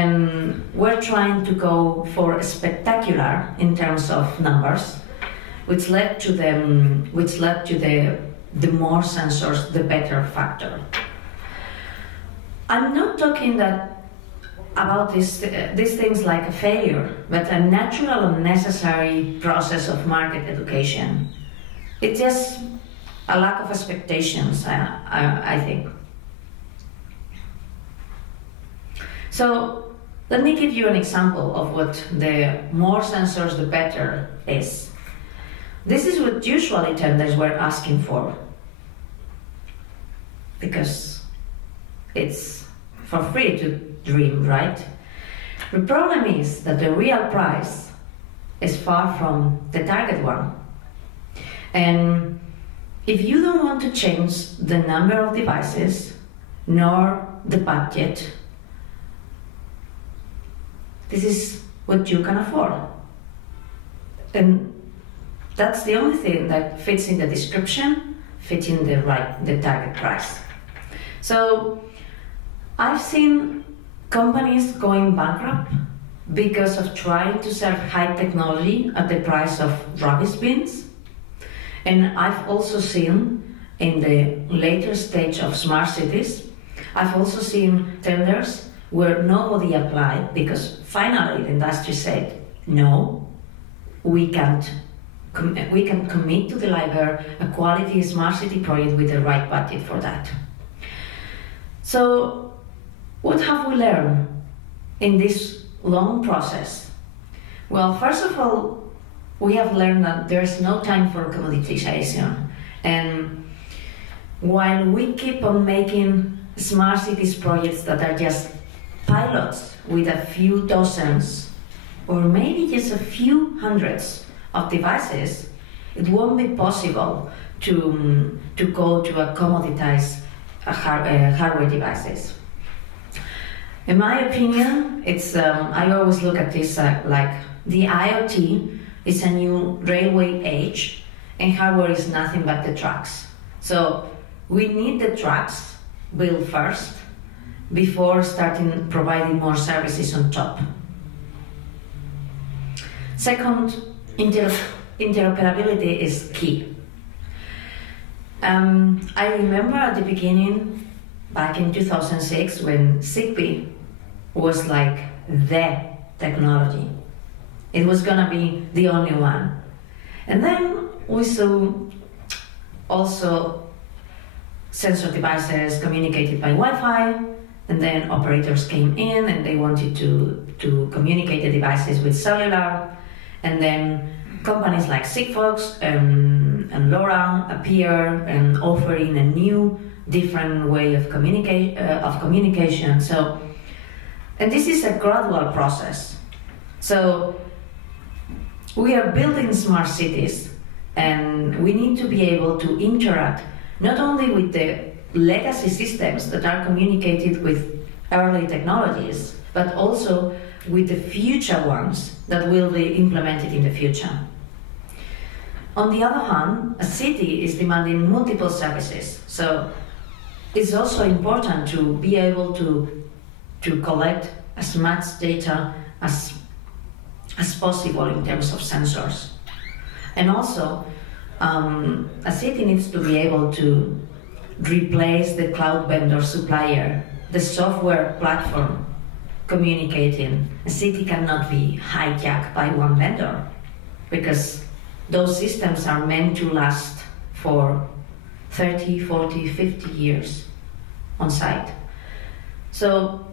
And we're trying to go for spectacular in terms of numbers, which led to the more sensors, the better factor. I'm not talking about these things like a failure, but a natural and necessary process of market education. It's just a lack of expectations, I think. So let me give you an example of what the more sensors, the better is. This is what usually tenders were asking for, because it's for free to dream, right? The problem is that the real price is far from the target one. And if you don't want to change the number of devices, nor the budget, this is what you can afford. And that's the only thing that fits in the description, fits in the target price. So I've seen companies going bankrupt because of trying to sell high technology at the price of rubbish bins. And I've also seen in the later stage of smart cities, I've also seen tenders where nobody applied because finally the industry said, no, we can commit to deliver a quality smart city project with the right budget for that. So what have we learned in this long process? Well, first of all, we have learned that there's no time for commoditization. And while we keep on making smart cities projects that are just pilots with a few dozens or maybe just a few hundreds of devices, it won't be possible to go to a commoditized hardware devices. In my opinion, it's I always look at this like the IoT is a new railway age, and hardware is nothing but the tracks. So we need the tracks built first before starting providing more services on top. Second, interoperability is key. I remember at the beginning, back in 2006, when Zigbee was like the technology. It was gonna be the only one. And then we saw also sensor devices communicated by Wi-Fi, and then operators came in and they wanted to communicate the devices with cellular, and then companies like Sigfox and LoRa appear and offering a new, different way of communication. So, and this is a gradual process. So we are building smart cities, and we need to be able to interact not only with the legacy systems that are communicated with early technologies, but also with the future ones that will be implemented in the future. On the other hand, a city is demanding multiple services, so it's also important to be able to collect as much data as possible in terms of sensors. And also, a city needs to be able to replace the cloud vendor supplier, the software platform communicating. A city cannot be hijacked by one vendor, because those systems are meant to last for 30, 40, 50 years on site. So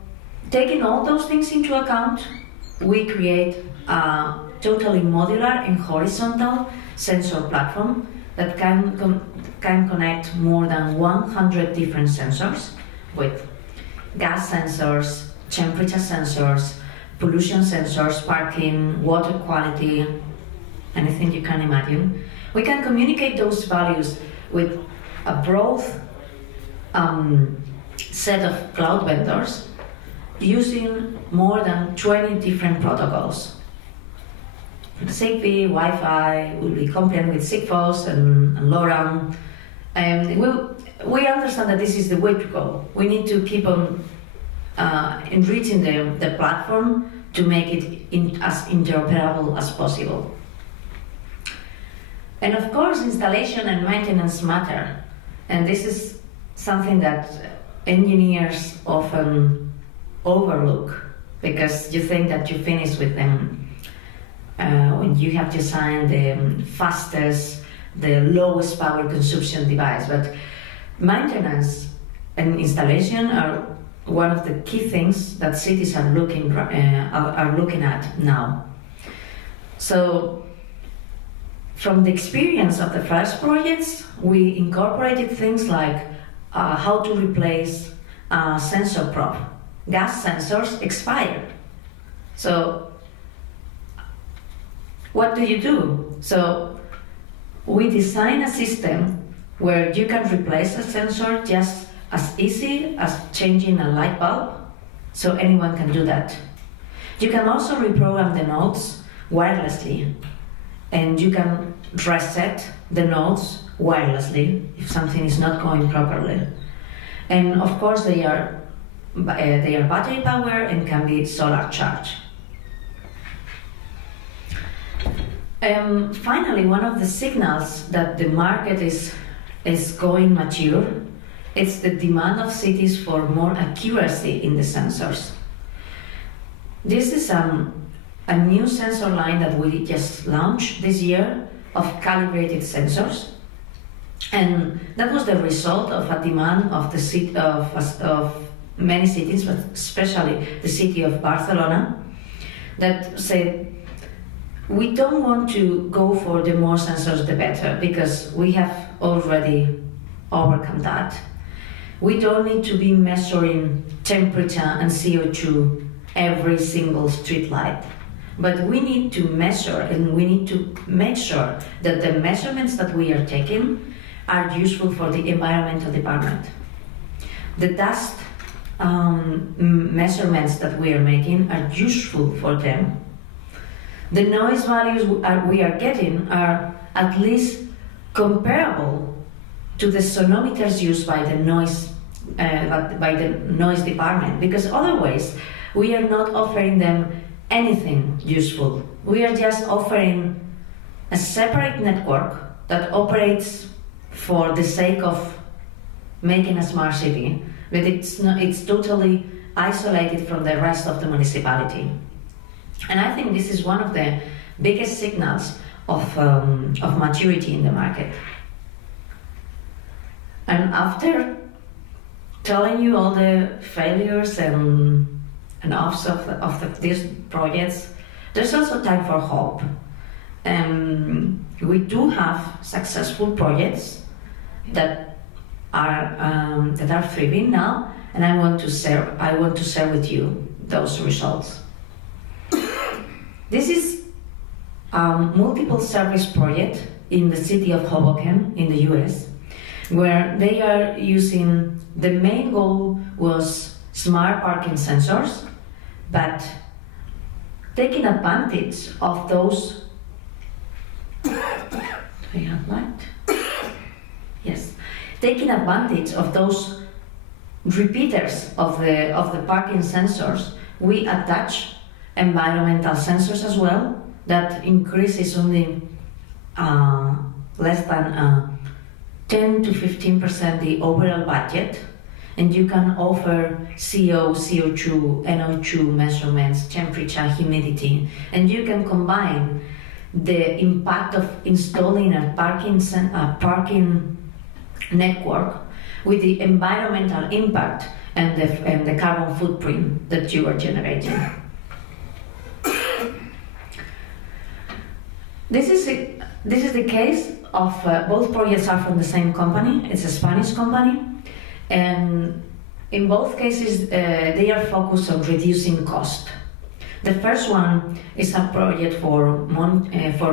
taking all those things into account, we create a totally modular and horizontal sensor platform that can connect more than 100 different sensors with gas sensors, temperature sensors, pollution sensors, parking, water quality, anything you can imagine. We can communicate those values with a broad set of cloud vendors using more than 20 different protocols. Zigbee, Wi-Fi will be compliant with Sigfox and LoRa. And we understand that this is the way to go. We need to keep on enriching the platform to make it as interoperable as possible. And of course, installation and maintenance matter. And this is something that engineers often overlook, because you think that you finish with them when you have designed the fastest, the lowest power consumption device. But maintenance and installation are one of the key things that cities are looking at now. So, from the experience of the first projects, we incorporated things like how to replace a sensor probe. Gas sensors expired. So, what do you do? So, we design a system where you can replace a sensor just as easy as changing a light bulb, so anyone can do that. You can also reprogram the nodes wirelessly, and you can reset the nodes wirelessly if something is not going properly. And of course, they are battery power and can be solar charged. Finally, one of the signals that the market is going mature is the demand of cities for more accuracy in the sensors. This is a new sensor line that we just launched this year of calibrated sensors, and that was the result of a demand of the city of many cities, but especially the city of Barcelona, that said, we don't want to go for the more sensors the better, because we have already overcome that. We don't need to be measuring temperature and CO2 every single street light, but we need to measure, and we need to make sure that the measurements that we are taking are useful for the environmental department. The dust measurements that we are making are useful for them. The noise values we are getting are at least comparable to the sonometers used by the noise department, because otherwise we are not offering them anything useful. We are just offering a separate network that operates for the sake of making a smart city, but it's totally isolated from the rest of the municipality. And I think this is one of the biggest signals of maturity in the market. And after telling you all the failures and offs of these projects, there's also time for hope. We do have successful projects that are thriving now, and I want to share with you those results. This is a multiple service project in the city of Hoboken in the US, where they are using, the main goal was smart parking sensors, but taking advantage of those, taking advantage of those repeaters of the parking sensors, we attach environmental sensors as well that increases only less than 10 to 15% the overall budget, and you can offer CO, CO2, NO2 measurements, temperature, humidity, and you can combine the impact of installing a parking network with the environmental impact and the carbon footprint that you are generating. This is the case of both projects are from the same company. It's a Spanish company, and in both cases they are focused on reducing cost. The first one is a project for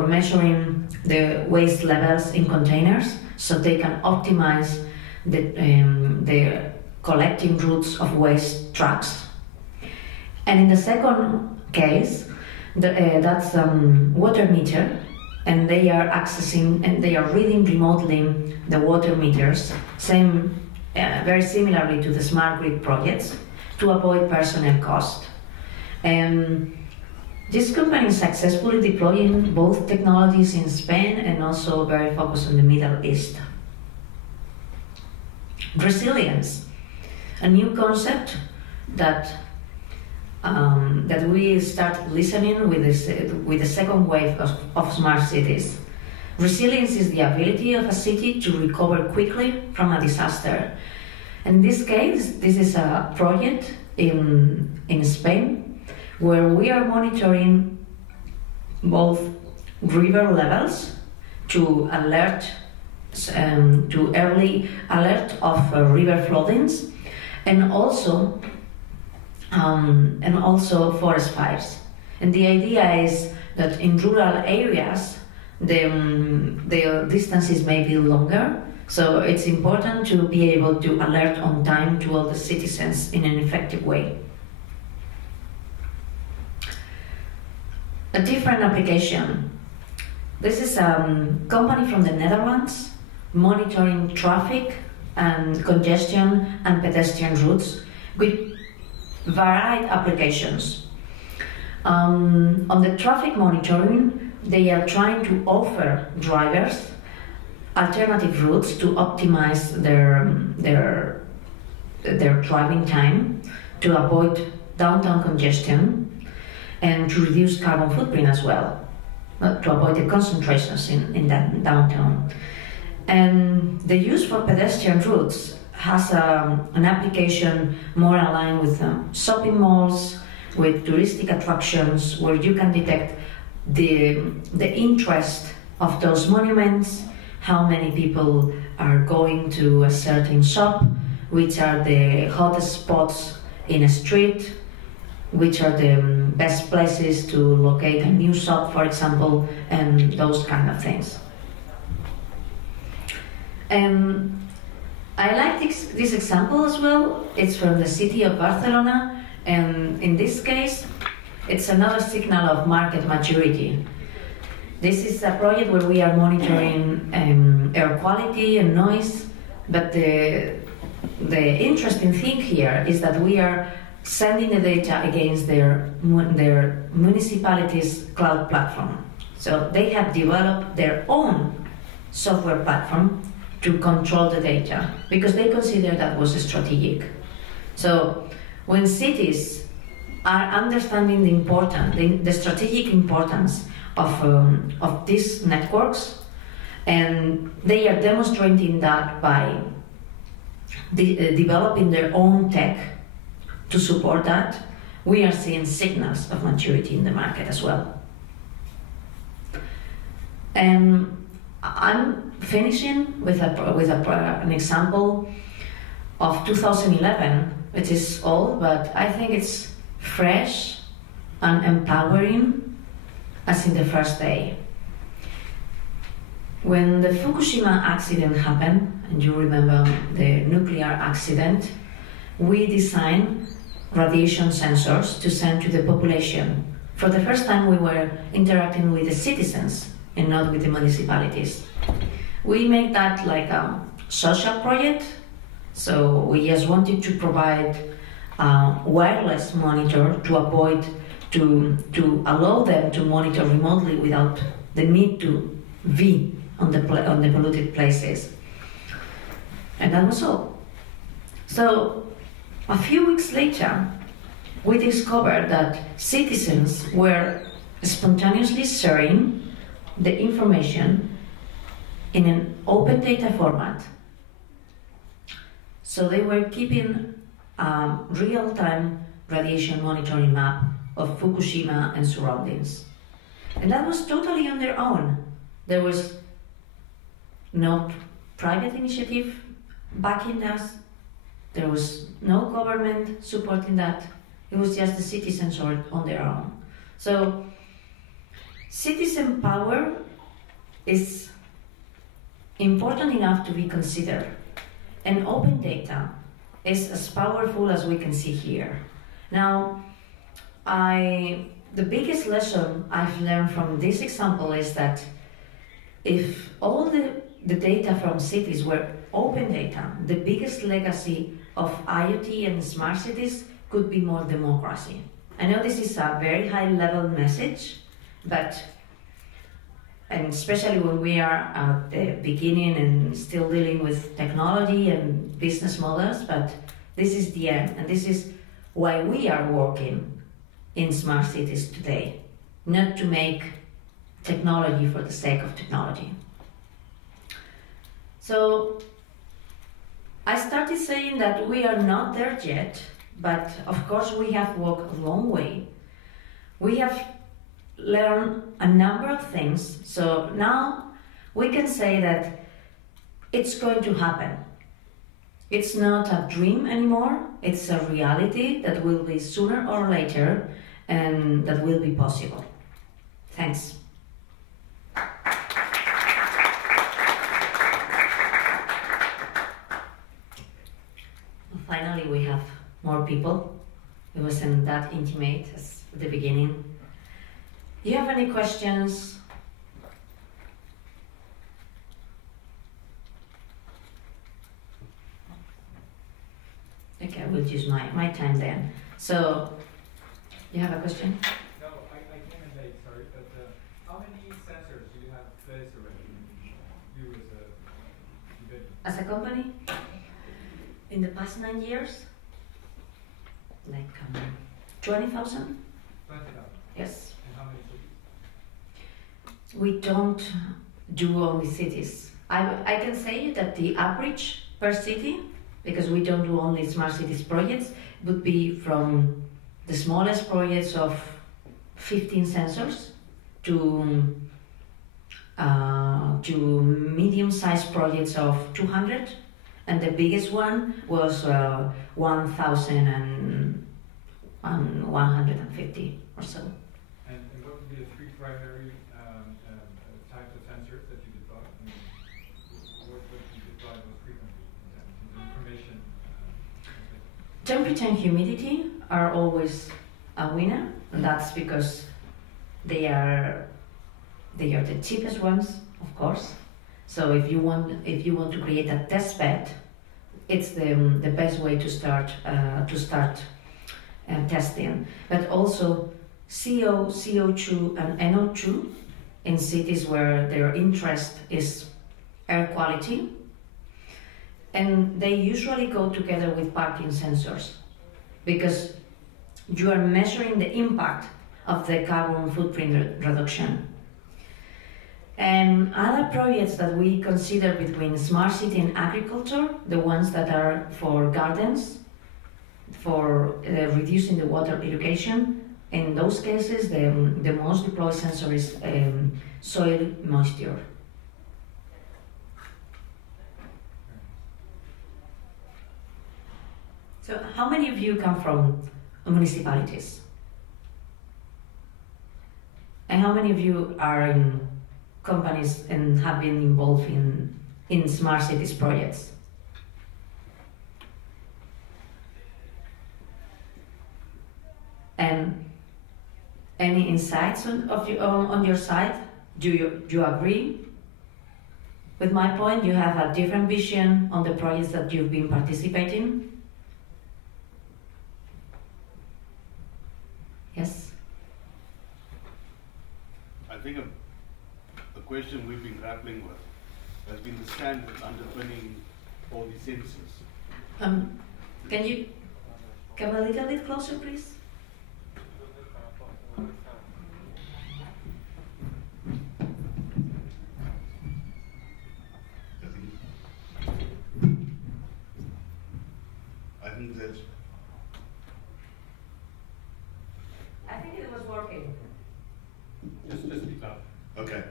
measuring the waste levels in containers, so they can optimize the collecting routes of waste trucks. And in the second case, that's water meter, and they are accessing and they are reading remotely the water meters, very similarly to the smart grid projects. to avoid personnel cost. This company is successfully deploying both technologies in Spain and also very focused on the Middle East. Resilience, a new concept that we start listening with the second wave of smart cities. Resilience is the ability of a city to recover quickly from a disaster. In this case, this is a project in Spain where we are monitoring both river levels to alert to early alert of river floodings, and also forest fires. And the idea is that in rural areas the distances may be longer, so it's important to be able to alert on time to all the citizens in an effective way. A different application. This is a company from the Netherlands monitoring traffic and congestion and pedestrian routes with varied applications. On the traffic monitoring, they are trying to offer drivers alternative routes to optimize their driving time, to avoid downtown congestion, and to reduce carbon footprint as well, to avoid the concentrations in that downtown. And the use for pedestrian routes has an application more aligned with shopping malls, with touristic attractions, where you can detect the interest of those monuments, how many people are going to a certain shop, which are the hottest spots in a street, which are the best places to locate a new shop, for example, and those kind of things. I like this example as well. It's from the city of Barcelona, and in this case, it's another signal of market maturity. This is a project where we are monitoring air quality and noise, but the interesting thing here is that we are sending the data against their municipality's cloud platform. So they have developed their own software platform to control the data, because they consider that was strategic. So when cities are understanding the strategic importance of these networks, and they are demonstrating that by developing their own tech to support that, we are seeing signals of maturity in the market as well. And I'm finishing with an example of 2011, which is old, but I think it's fresh and empowering as in the first day. When the Fukushima accident happened, and you remember the nuclear accident, we designed radiation sensors to send to the population. For the first time, we were interacting with the citizens and not with the municipalities. We made that like a social project, so we just wanted to provide a wireless monitor to avoid, to allow them to monitor remotely without the need to be on the polluted places. And that was all. So a few weeks later, we discovered that citizens were spontaneously sharing the information in an open data format. So they were keeping a real-time radiation monitoring map of Fukushima and surroundings. And that was totally on their own. There was no private initiative backing us. There was no government supporting that. It was just the citizens on their own. So citizen power is important enough to be considered. And open data is as powerful as we can see here. Now, the biggest lesson I've learned from this example is that if all the data from cities were open data, the biggest legacy of IoT and smart cities could be more democracy. I know this is a very high level message, but, and especially when we are at the beginning and still dealing with technology and business models, but this is the end, and this is why we are working in smart cities today, not to make technology for the sake of technology. So I started saying that we are not there yet, but of course we have walked a long way. We have learned a number of things, so now we can say that it's going to happen. It's not a dream anymore, it's a reality that will be sooner or later and that will be possible. Thanks. Finally, we have more people. It wasn't that intimate as at the beginning. Do you have any questions? Okay, I will use my time then. So, you have a question? No, I came in late, sorry, but how many sensors do you have placed already? You as a company? In the past 9 years? Like 20,000? 20,000? Yes. And how many cities? We don't do only cities. I can say that the average per city, because we don't do only smart cities projects, would be from the smallest projects of 15 sensors to medium-sized projects of 200, and the biggest one was 1,150 or so. And what would be the three primary types of sensors that you deploy? I mean, what do you deploy most frequently in terms of information? Temperature and humidity are always a winner, and that's because they are the cheapest ones, of course. So if you want to create a test bed, it's the best way to start testing. But also CO, CO2, and NO2 in cities where their interest is air quality. And they usually go together with parking sensors, because you are measuring the impact of the carbon footprint reduction. And other projects that we consider between smart city and agriculture, the ones that are for gardens, for reducing the water irrigation, in those cases the most deployed sensor is soil moisture. So how many of you come from municipalities? And how many of you are in companies and have been involved in smart cities projects? And any insights on your side? Do you agree with my point? You have a different vision on the projects that you've been participating? Yes? I think a question we've been grappling with has been the standard underpinning all these sensors. Can you come a little bit closer, please? I think it was working. Just speak loud. Okay,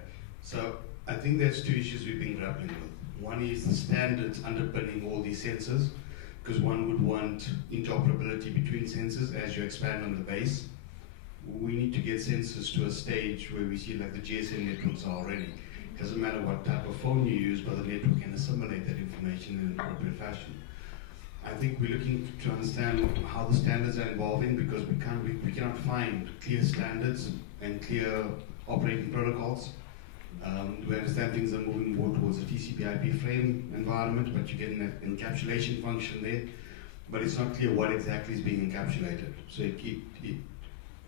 so I think there's two issues we've been grappling with. One is the standards underpinning all these sensors, because one would want interoperability between sensors as you expand on the base. We need to get sensors to a stage where we see like the GSM networks are already. It doesn't matter what type of phone you use, but the network can assimilate that information in an appropriate fashion. I think we're looking to understand how the standards are evolving, because we cannot find clear standards and clear operating protocols. We understand things are moving more towards a TCP/IP frame environment, but you get an encapsulation function there. but it's not clear what exactly is being encapsulated. So it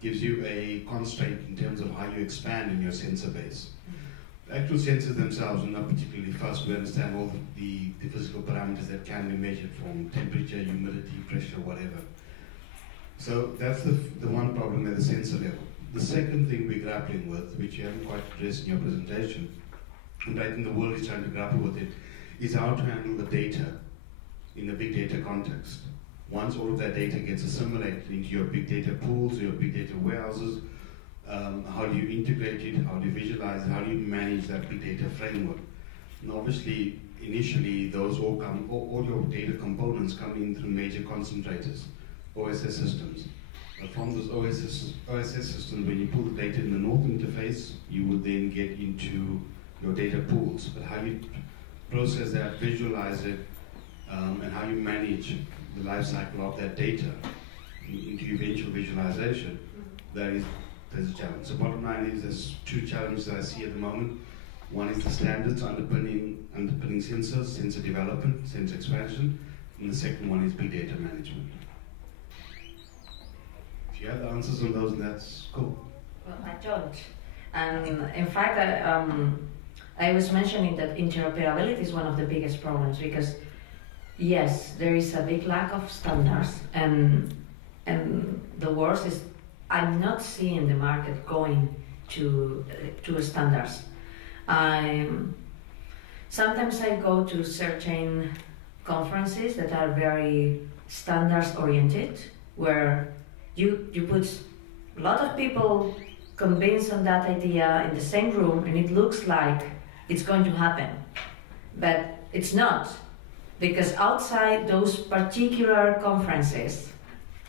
gives you a constraint in terms of how you expand in your sensor base. The actual sensors themselves are not particularly fussed. We understand all the physical parameters that can be measured, from temperature, humidity, pressure, whatever. So that's the one problem at the sensor level. The second thing we're grappling with, which you haven't quite addressed in your presentation, and I think the world is trying to grapple with it, is how to handle the data in the big data context. Once all of that data gets assimilated into your big data pools, your big data warehouses, how do you integrate it, how do you visualize it, how do you manage that big data framework? And obviously, initially, those all your data components come in through major concentrators, OSS systems. From those OSS systems, when you pull the data in the north interface, you would then get into your data pools. But how you process that, visualize it, and how you manage the life cycle of that data into eventual visualization, there's a challenge. So bottom line is there's two challenges that I see at the moment. One is the standards underpinning sensors, sensor development, sensor expansion, and the second one is big data management. If you have the answers on those, that's cool. Well, I don't. And in fact, I was mentioning that interoperability is one of the biggest problems, because yes, there is a big lack of standards, and the worst is I'm not seeing the market going to standards. Sometimes I go to certain conferences that are very standards oriented, where you put a lot of people convinced on that idea in the same room, and it looks like it's going to happen, but it's not, because outside those particular conferences,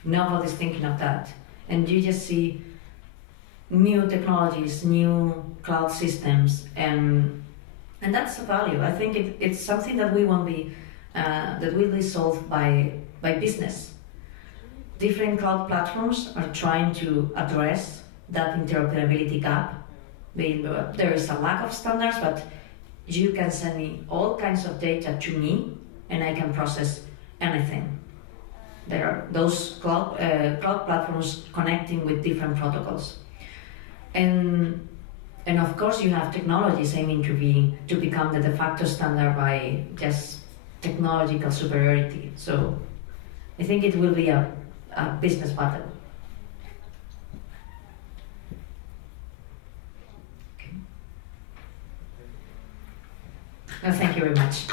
nobody's thinking of that, and you just see new technologies, new cloud systems, and that's a value. I think it's something that we won't be that will be solved by business. Different cloud platforms are trying to address that interoperability gap. There is a lack of standards, but you can send me all kinds of data to me, and I can process anything. There are those cloud platforms connecting with different protocols, and of course you have technologies aiming to become the de facto standard by just technological superiority. So I think it will be a business battle. Okay. Well, thank you very much.